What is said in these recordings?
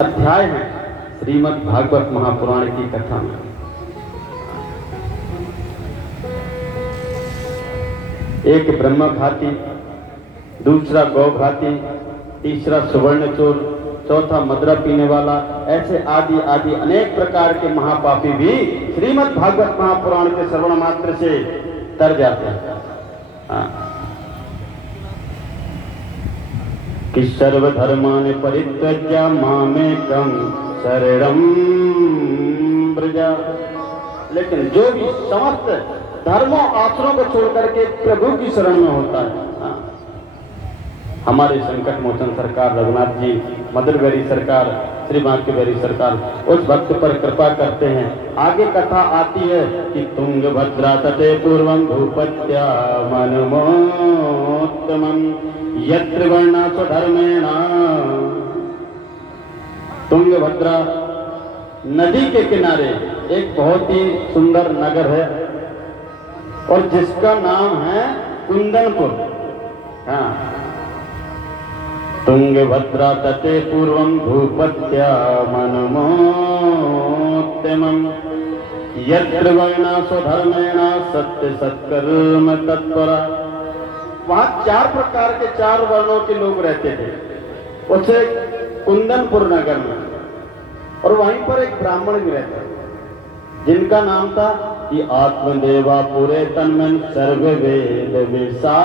अध्याय है श्रीमद् भागवत महापुराण की कथा में। एक ब्रह्म घाती, दूसरा गौ घाती, तीसरा सुवर्णचोर, चौथा मदरा पीने वाला, ऐसे आदि आदि अनेक प्रकार के महापापी भी श्रीमद् भागवत महापुराण के श्रवण मात्र से तर जाते हैं। कि सर्वधर्मान् परित्यज्य मामेकं शरणं व्रज। लेकिन जो भी समस्त धर्मों आचरणों को छोड़कर के प्रभु की शरण में होता है, हमारे संकट मोचन सरकार रघुनाथ जी, मदर बेरी सरकार, श्री बांके बेरी सरकार उस भक्त पर कृपा करते हैं। आगे कथा आती है कि तुंगभद्रा तटे पूर्वं भूपत्या मनमोत्तमं यत्र वर्णा स्वधर्मेण। तुंगभद्रा नदी के किनारे एक बहुत ही सुंदर नगर है और जिसका नाम है कुंदनपुर। तुंगभद्रा तटे पूर्वं भूपत्या मनमोत्तमं यत्र वर्णा स्वधर्मेण सत्य सत्कर्म तत्परा। वहां चार प्रकार के चार वर्णों के लोग रहते थे उसे कुंदनपुर नगर में, और वहीं पर एक ब्राह्मण भी रहता जिनका नाम था कि आत्मदेवा पूरे तन्मन सर्व वेद विशारदा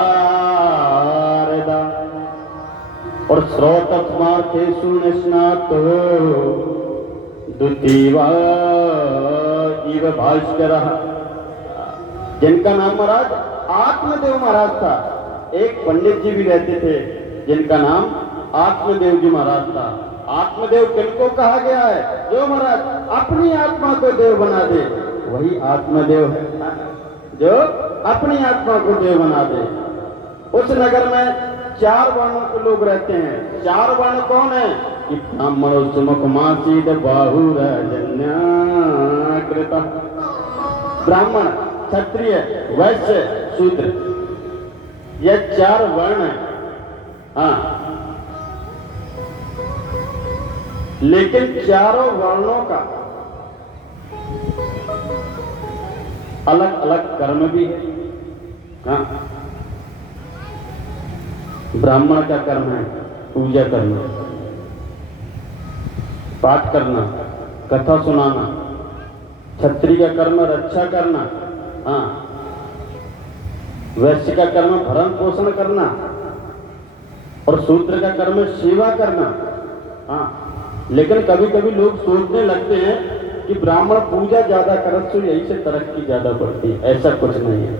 और श्रोतस्मार्थेषु निष्णातो द्वितीवा इव भास्करः। जिनका नाम महाराज आत्मदेव महाराज था। एक पंडित जी भी रहते थे जिनका नाम आत्मदेव जी महाराज था। आत्मदेव किनको कहा गया है? जो महाराज अपनी आत्मा को देव बना दे, वही आत्मदेव है, जो अपनी आत्मा को देव बना दे। उस नगर में चार वर्णों के लोग रहते हैं। चार वर्ण कौन है? कि ब्राह्मण सुमुख मासीद बाहुरजन्याकृत। ब्राह्मण, क्षत्रिय, वैश्य, शूद्र, ये चार वर्ण हैं। लेकिन चारों वर्णों का अलग अलग कर्म भी है। ब्राह्मण का कर्म है पूजा करना, पाठ करना, कथा सुनाना। क्षत्रिय का कर्म रक्षा करना, वैश्य का कर्म भरण पोषण करना, और शूद्र का कर्म सेवा करना। लेकिन कभी कभी लोग सोचने लगते हैं कि ब्राह्मण पूजा ज्यादा करत तो यही से तरक्की ज्यादा बढ़ती है। ऐसा कुछ नहीं है।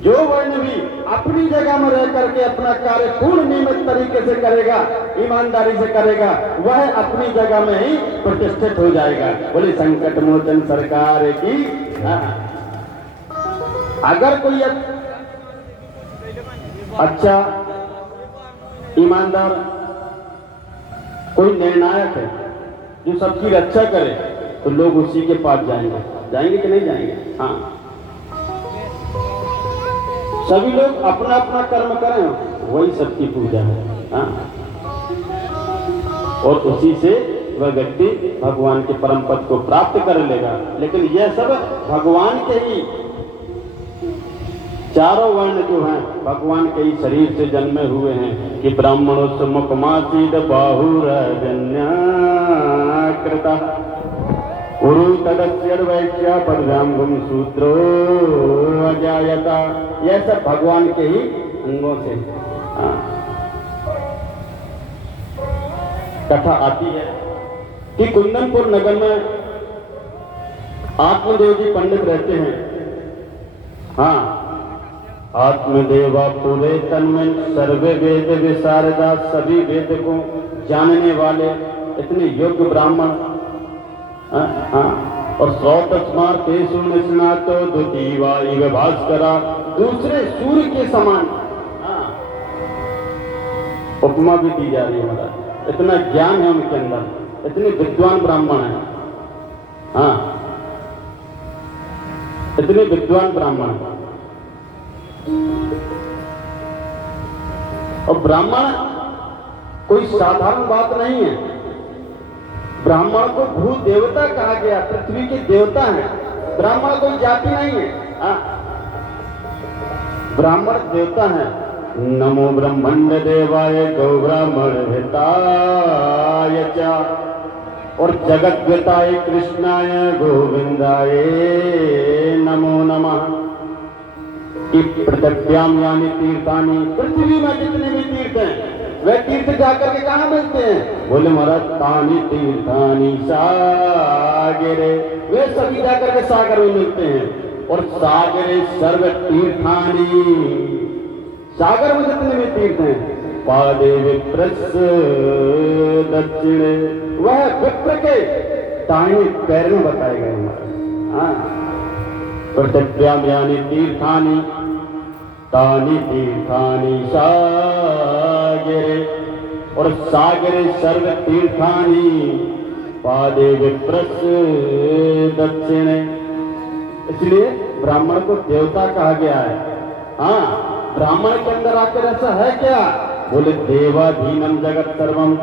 जो वर्ण भी अपनी जगह में रह करके अपना कार्य पूर्ण नियमित तरीके से करेगा, ईमानदारी से करेगा, वह अपनी जगह में ही प्रतिष्ठित हो जाएगा। बोले संकट मोचन सरकार की। अगर कोई अच्छा ईमानदार, कोई निर्णायक है जो सबकी रक्षा करे, तो लोग उसी के पास जाएंगे। जाएंगे कि नहीं जाएंगे? हाँ, सभी लोग अपना अपना कर्म करें, वही सबकी पूजा है। और उसी से वह व्यक्ति भगवान के परम पद को प्राप्त कर लेगा। लेकिन यह सब भगवान के ही चारों वर्ण जो हैं भगवान के ही शरीर से जन्मे हुए हैं। कि ब्राह्मणो सुमुख मासीद बाहुरजन्याकृत उरु तदस्य वैश्य पदगांगुम शूद्रो अजायता। यह सब भगवान के ही अंगों से कथा आती है कि कुंदनपुर नगर में आत्मदेव जी पंडित रहते हैं। आत्मदेवा पूरे तन्मन सर्वे वेद विशारदा। सभी वेद को जानने वाले इतने योग्य ब्राह्मण। और श्रोतस्मार्थेषु निष्णातो द्वितीवा इव भास्करा। दूसरे सूर्य के समान उपमा भी दी जा रही है महाराज। इतना ज्ञान है उनके अंदर, इतने विद्वान ब्राह्मण हैं। इतने विद्वान ब्राह्मण। और ब्राह्मण कोई साधारण बात नहीं है। ब्राह्मण को भू देवता कहा गया, पृथ्वी के देवता हैं। ब्राह्मण कोई जाति नहीं है, ब्राह्मण देवता है। नमो ब्रह्मंड देवाय गौ ब्राह्मण हिताय च और जगद्गताय कृष्णाय गोविंदाय नमो नमः। कि पृथ्व्याम यानी तीर्थानी, पृथ्वी में जितने भी तीर्थ हैं वे तीर्थ जाकर के कहाँ मिलते हैं? बोले महाराज तानी तीर्थानी सागरे, वे सभी जाकर के सागर में मिलते हैं। और सागरे सर्व तीर्थानी, सागर में जितने भी तीर्थ हैं, पादे विप्रस दक्षिणे, वह विप्र के दाहिने पैर में बताए गए हमारे। पृथ्व्याम यानी तीर्थानी तानि तीर्थानि सागरे और सागरे सर्व तीर्थानि पादे विप्रस दक्षिणे। इसलिए ब्राह्मण को देवता कहा गया है। ब्राह्मण के अंदर आकर ऐसा है क्या? बोले देवाधीनम जगत सर्वम